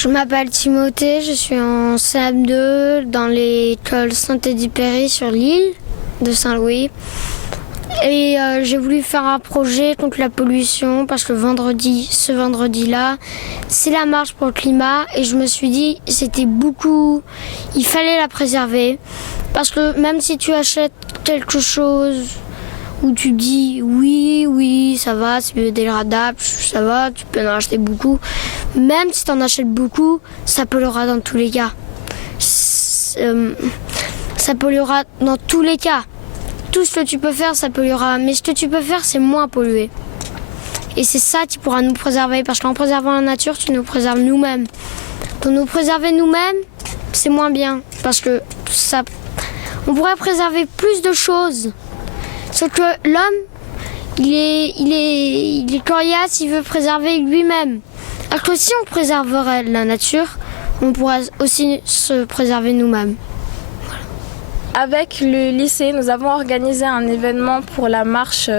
Je m'appelle Timothée, je suis en CM2 dans l'école Saint-Exupéry sur l'île de Saint-Louis. Et j'ai voulu faire un projet contre la pollution parce que ce vendredi-là, c'est la marche pour le climat. Et je me suis dit, il fallait la préserver. Parce que même si tu achètes quelque chose où tu dis oui, ça va, c'est biodégradable, ça va, tu peux en acheter beaucoup. Même si tu en achètes beaucoup, ça polluera dans tous les cas. Ça polluera dans tous les cas. Tout ce que tu peux faire, ça polluera. Mais ce que tu peux faire, c'est moins polluer. Et c'est ça qui pourra nous préserver. Parce qu'en préservant la nature, tu nous préserves nous-mêmes. Donc nous préserver nous-mêmes, c'est moins bien. Parce que on pourrait préserver plus de choses. Sauf que l'homme, il est coriace, il veut préserver lui-même. Alors que si on préserverait la nature, on pourrait aussi se préserver nous-mêmes. Avec le lycée, nous avons organisé un événement pour la marche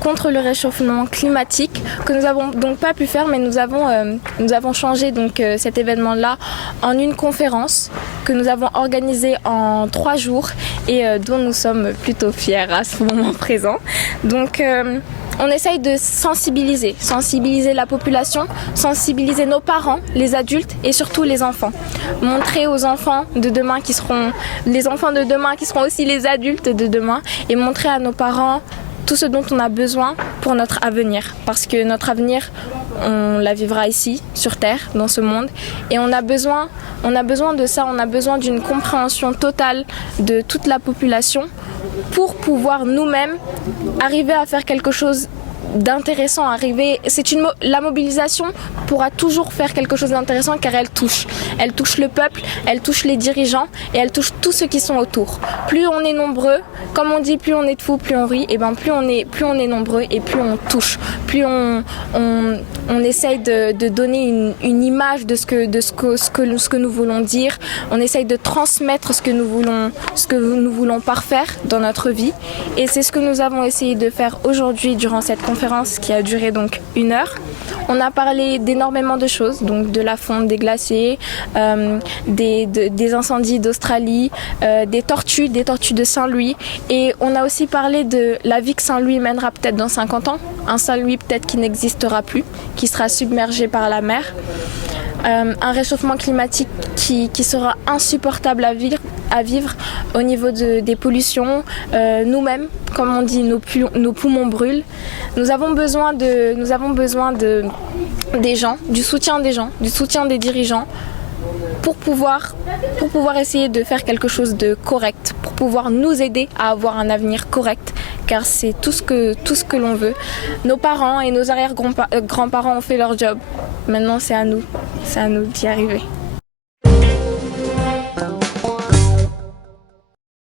contre le réchauffement climatique que nous n'avons donc pas pu faire, mais nous avons changé donc cet événement-là en une conférence que nous avons organisée en 3 jours et dont nous sommes plutôt fiers à ce moment présent. Donc on essaye de sensibiliser la population, sensibiliser nos parents, les adultes et surtout les enfants. Montrer aux enfants de demain qui seront les enfants de demain qui seront aussi les adultes de demain et montrer à nos parents tout ce dont on a besoin pour notre avenir. Parce que notre avenir, on la vivra ici, sur Terre, dans ce monde. Et on a besoin de ça, on a besoin d'une compréhension totale de toute la population pour pouvoir nous-mêmes arriver à faire quelque chose d'intéressant. La mobilisation pourra toujours faire quelque chose d'intéressant car elle touche le peuple, elle touche les dirigeants et elle touche tous ceux qui sont autour. Plus on est nombreux, comme on dit, plus on est de fous, plus on rit, et plus on est nombreux et plus on touche, plus on essaye de donner une image de ce que nous voulons dire. On essaye de transmettre ce que nous voulons parfaire dans notre vie et c'est ce que nous avons essayé de faire aujourd'hui durant cette conférence qui a duré donc 1 heure. On a parlé d'énormément de choses, donc de la fonte des glaciers, des incendies d'Australie, des tortues de Saint-Louis. Et on a aussi parlé de la vie que Saint-Louis mènera peut-être dans 50 ans. Un Saint-Louis peut-être qui n'existera plus, qui sera submergé par la mer. Un réchauffement climatique qui sera insupportable à vivre au niveau des pollutions. Nous-mêmes, comme on dit, nos poumons brûlent. Nous avons besoin des gens, du soutien des dirigeants pour pouvoir essayer de faire quelque chose de correct, pour pouvoir nous aider à avoir un avenir correct, car c'est tout ce que l'on veut. Nos parents et nos arrière-grands-parents ont fait leur job. Maintenant, c'est à nous d'y arriver.